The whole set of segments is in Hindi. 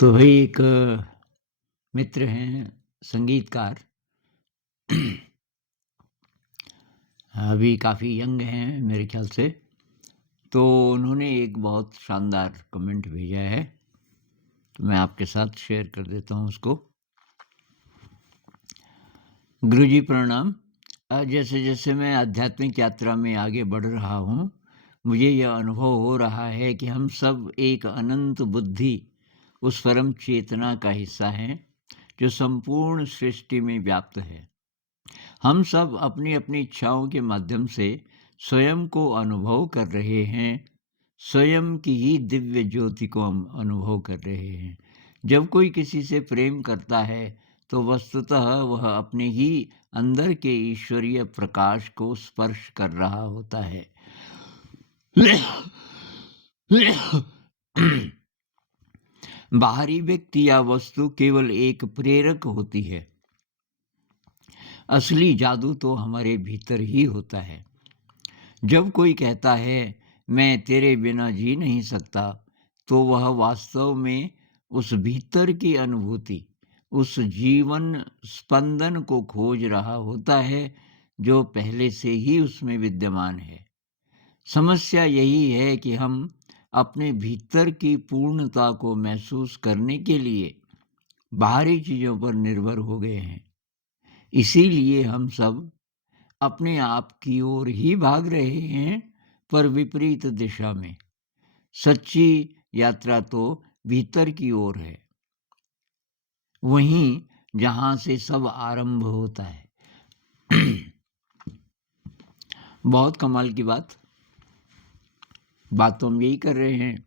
तो भाई एक मित्र हैं संगीतकार। अभी काफ़ी यंग हैं मेरे ख्याल से। तो उन्होंने एक बहुत शानदार कमेंट भेजा है, तो मैं आपके साथ शेयर कर देता हूँ उसको। गुरुजी प्रणाम। जैसे-जैसे मैं आध्यात्मिक यात्रा में आगे बढ़ रहा हूँ, मुझे यह अनुभव हो रहा है कि हम सब एक अनंत बुद्धि, उस परम चेतना का हिस्सा हैं, जो संपूर्ण सृष्टि में व्याप्त है। हम सब अपनी-अपनी इच्छाओं के माध्यम से स्वयं को अनुभव कर रहे हैं, स्वयं की ही दिव्य ज्योति को हम अनुभव कर रहे हैं। जब कोई किसी से प्रेम करता है, तो वस्तुतः वह अपने ही अंदर के ईश्वरीय प्रकाश को स्पर्श कर रहा होता है। बाहरी व्यक्ति या वस्तु केवल एक प्रेरक होती है। असली जादू तो हमारे भीतर ही होता है। जब कोई कहता है मैं तेरे बिना जी नहीं सकता, तो वह वास्तव में उस भीतर की अनुभूति, उस जीवन स्पंदन को खोज रहा होता है जो पहले से ही उसमें विद्यमान है। समस्या यही है कि हम अपने भीतर की पूर्णता को महसूस करने के लिए बाहरी चीज़ों पर निर्भर हो गए हैं। इसीलिए हम सब अपने आप की ओर ही भाग रहे हैं, पर विपरीत दिशा में। सच्ची यात्रा तो भीतर की ओर है, वहीं जहां से सब आरंभ होता है। बहुत कमाल की बात तो हम यही कर रहे हैं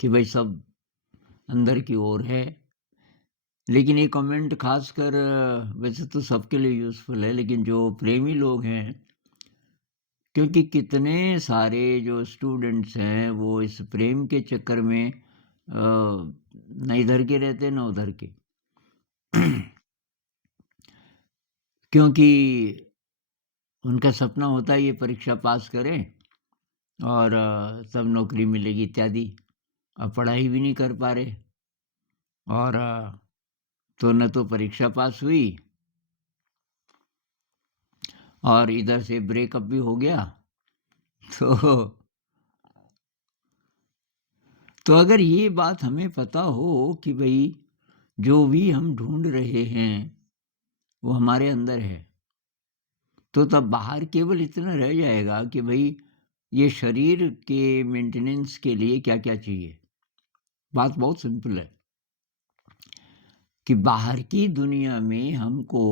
कि भाई सब अंदर की ओर है। लेकिन ये कमेंट खासकर वैसे तो सबके लिए यूज़फुल है, लेकिन जो प्रेमी लोग हैं, क्योंकि कितने सारे जो स्टूडेंट्स हैं वो इस प्रेम के चक्कर में न इधर के रहते न उधर के। क्योंकि उनका सपना होता है ये परीक्षा पास करें और तब नौकरी मिलेगी इत्यादि। अब पढ़ाई भी नहीं कर पा रहे और तो न तो परीक्षा पास हुई और इधर से ब्रेकअप भी हो गया। तो तो अगर ये बात हमें पता हो कि भाई जो भी हम ढूंढ रहे हैं वो हमारे अंदर है, तो तब बाहर केवल इतना रह जाएगा कि भाई ये शरीर के मेंटेनेंस के लिए क्या-क्या चाहिए। बात बहुत सिंपल है कि बाहर की दुनिया में हमको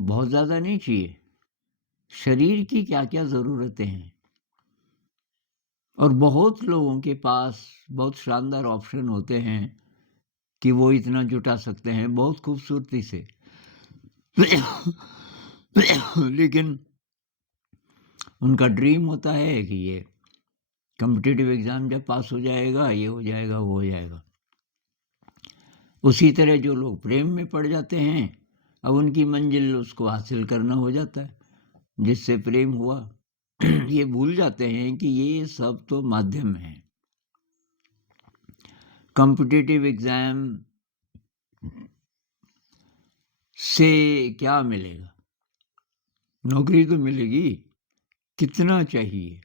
बहुत ज़्यादा नहीं चाहिए। शरीर की क्या-क्या ज़रूरतें हैं और बहुत लोगों के पास बहुत शानदार ऑप्शन होते हैं कि वो इतना जुटा सकते हैं बहुत खूबसूरती से। लेकिन उनका ड्रीम होता है कि ये कॉम्पिटिटिव एग्ज़ाम जब पास हो जाएगा, ये हो जाएगा, वो हो जाएगा। उसी तरह जो लोग प्रेम में पड़ जाते हैं, अब उनकी मंजिल उसको हासिल करना हो जाता है, जिससे प्रेम हुआ। ये भूल जाते हैं कि ये सब तो माध्यम है। कॉम्पिटिटिव एग्ज़ाम से क्या मिलेगा? नौकरी तो मिलेगी, कितना चाहिए?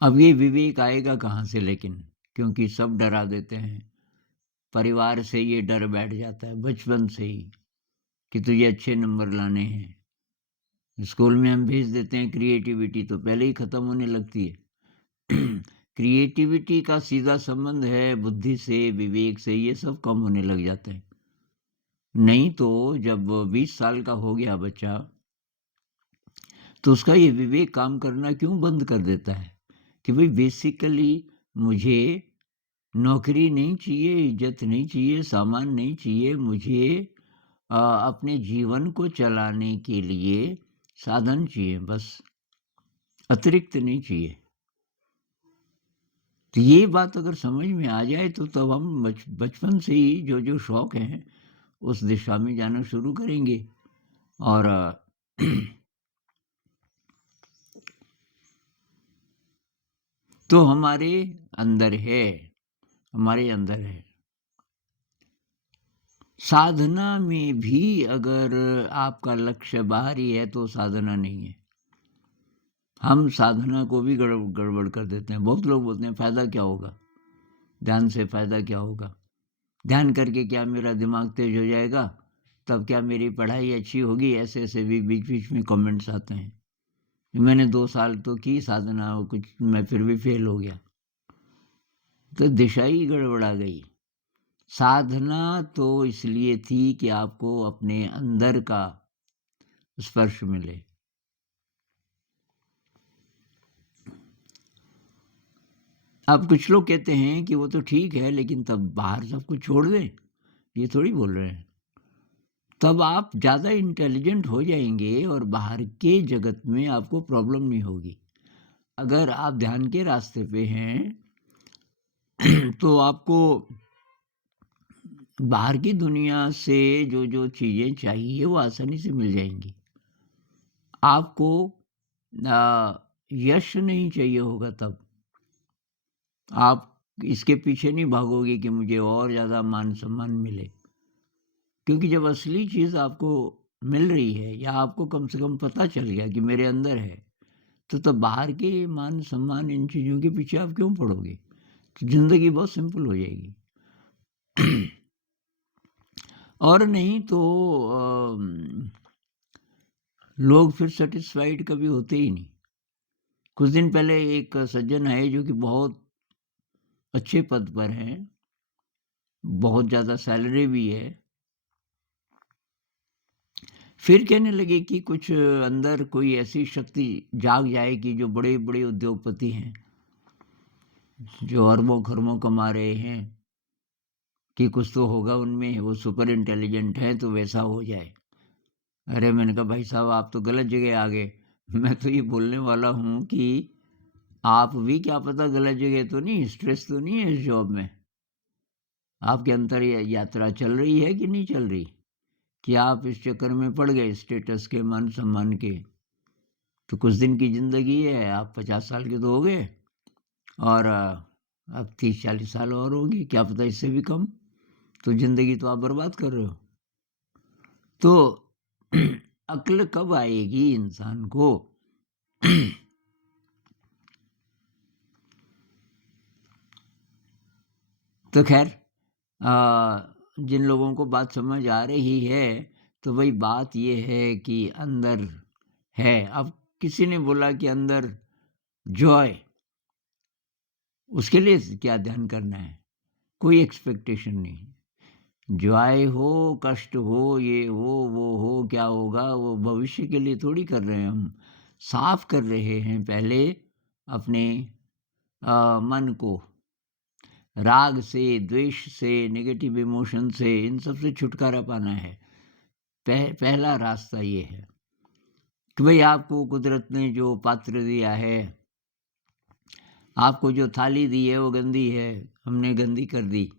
अब ये विवेक आएगा कहाँ से लेकिन? क्योंकि सब डरा देते हैं। परिवार से ये डर बैठ जाता है बचपन से ही कि तुझे अच्छे नंबर लाने हैं। स्कूल में हम भेज देते हैं, क्रिएटिविटी तो पहले ही ख़त्म होने लगती है। क्रिएटिविटी का सीधा संबंध है बुद्धि से, विवेक से, ये सब कम होने लग जाता है। नहीं तो जब 20 साल का हो गया बच्चा, तो उसका ये विवेक काम करना क्यों बंद कर देता है कि भाई बेसिकली मुझे नौकरी नहीं चाहिए, इज़्ज़त नहीं चाहिए, सामान नहीं चाहिए, मुझे अपने जीवन को चलाने के लिए साधन चाहिए बस, अतिरिक्त नहीं चाहिए। तो ये बात अगर समझ में आ जाए तो तब हम बचपन से ही जो शौक हैं उस दिशा में जाना शुरू करेंगे और तो हमारे अंदर है, हमारे अंदर है। साधना में भी अगर आपका लक्ष्य बाहरी है तो साधना नहीं है। हम साधना को भी गड़बड़ कर देते हैं। बहुत लोग बोलते हैं फ़ायदा क्या होगा? ध्यान से फ़ायदा क्या होगा? ध्यान करके क्या मेरा दिमाग तेज हो जाएगा? तब क्या मेरी पढ़ाई अच्छी होगी? ऐसे-ऐसे भी बीच-बीच में कमेंट्स आते हैं। मैंने 2 साल तो की साधना, कुछ मैं फिर भी फ़ेल हो गया। तो दिशा ही गड़बड़ा गई। साधना तो इसलिए थी कि आपको अपने अंदर का स्पर्श मिले। अब कुछ लोग कहते हैं कि वो तो ठीक है, लेकिन तब बाहर सब कुछ छोड़ दें, ये थोड़ी बोल रहे हैं। तब आप ज़्यादा इंटेलिजेंट हो जाएँगे और बाहर के जगत में आपको प्रॉब्लम नहीं होगी। अगर आप ध्यान के रास्ते पे हैं तो आपको बाहर की दुनिया से जो चीज़ें चाहिए वो आसानी से मिल जाएँगी। आपको यश नहीं चाहिए होगा तब। आप इसके पीछे नहीं भागोगे कि मुझे और ज़्यादा मान-सम्मान मिले। क्योंकि जब असली चीज़ आपको मिल रही है या आपको कम से कम पता चल गया कि मेरे अंदर है, तो तब बाहर के मान-सम्मान इन चीज़ों के पीछे आप क्यों पड़ोगे? तो ज़िंदगी बहुत सिंपल हो जाएगी। और नहीं तो लोग फिर सैटिस्फाइड कभी होते ही नहीं। कुछ दिन पहले एक सज्जन आए जो कि बहुत अच्छे पद पर हैं, बहुत ज़्यादा सैलरी भी है। फिर कहने लगे कि कुछ अंदर कोई ऐसी शक्ति जाग जाए कि जो बड़े-बड़े उद्योगपति हैं, जो अरबों-खरबों कमा रहे हैं, कि कुछ तो होगा उनमें, वो सुपर इंटेलिजेंट हैं तो वैसा हो जाए। अरे मैंने कहा भाई साहब आप तो गलत जगह आ गए। मैं तो ये बोलने वाला हूँ कि आप भी क्या पता गलत जगह तो नहीं, स्ट्रेस तो नहीं है इस जॉब में? आपके अंतर यात्रा चल रही है कि नहीं चल रही? कि आप इस चक्कर में पड़ गए स्टेटस के, मान-सम्मान के? तो कुछ दिन की ज़िंदगी है, आप 50 साल के तो हो गए और अब 30-40 साल और होगी, क्या पता इससे भी कम। तो ज़िंदगी तो आप बर्बाद कर रहे हो। तो अक्ल कब आएगी इंसान को? तो ख़ैर जिन लोगों को बात समझ आ रही है, तो वही बात ये है कि अंदर है। अब किसी ने बोला कि अंदर जॉय, उसके लिए क्या ध्यान करना है? कोई एक्सपेक्टेशन नहीं। जॉय हो, कष्ट हो, ये हो, वो हो, क्या होगा, वो भविष्य के लिए थोड़ी कर रहे हैं हम। साफ़ कर रहे हैं पहले अपने मन को। राग से, द्वेष से, नेगेटिव इमोशन से, इन सब से छुटकारा पाना है। पहला रास्ता ये है कि भई आपको कुदरत ने जो पात्र दिया है, आपको जो थाली दी है वो गंदी है, हमने गंदी कर दी।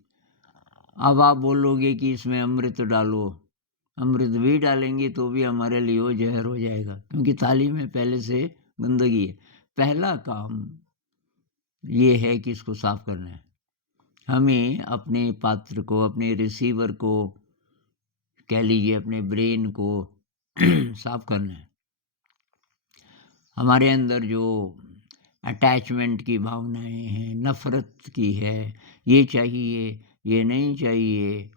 अब आप बोलोगे कि इसमें अमृत डालो, अमृत भी डालेंगे तो भी हमारे लिए वो ज़हर हो जाएगा, क्योंकि थाली में पहले से गंदगी है। पहला काम ये है कि इसको साफ़ करना है। हमें अपने पात्र को, अपने रिसीवर को, कह लीजिए अपने ब्रेन को साफ़ करना है। हमारे अंदर जो अटैचमेंट की भावनाएँ हैं, नफ़रत की है, ये चाहिए, ये नहीं चाहिए,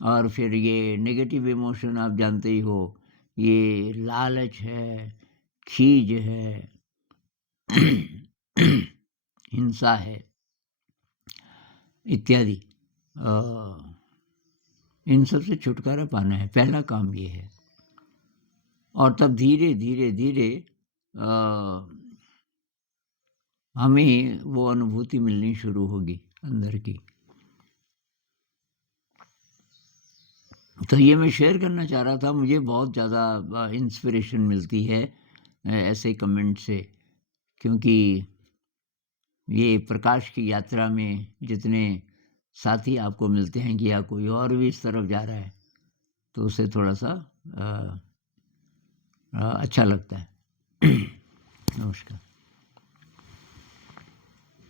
और फिर ये नेगेटिव इमोशन आप जानते ही हो, ये लालच है, खीज है, हिंसा है, इत्यादि। अ, इन सब से छुटकारा पाना है, पहला काम ये है। और तब धीरे-धीरे हमें वो अनुभूति मिलनी शुरू होगी अंदर की। तो ये मैं शेयर करना चाह रहा था, मुझे बहुत ज़्यादा इंस्पिरेशन मिलती है ऐसे कमेंट से, क्योंकि ये प्रकाश की यात्रा में जितने साथी आपको मिलते हैं कि या कोई और भी इस तरफ जा रहा है, तो उसे थोड़ा-सा अच्छा लगता है। नमस्कार।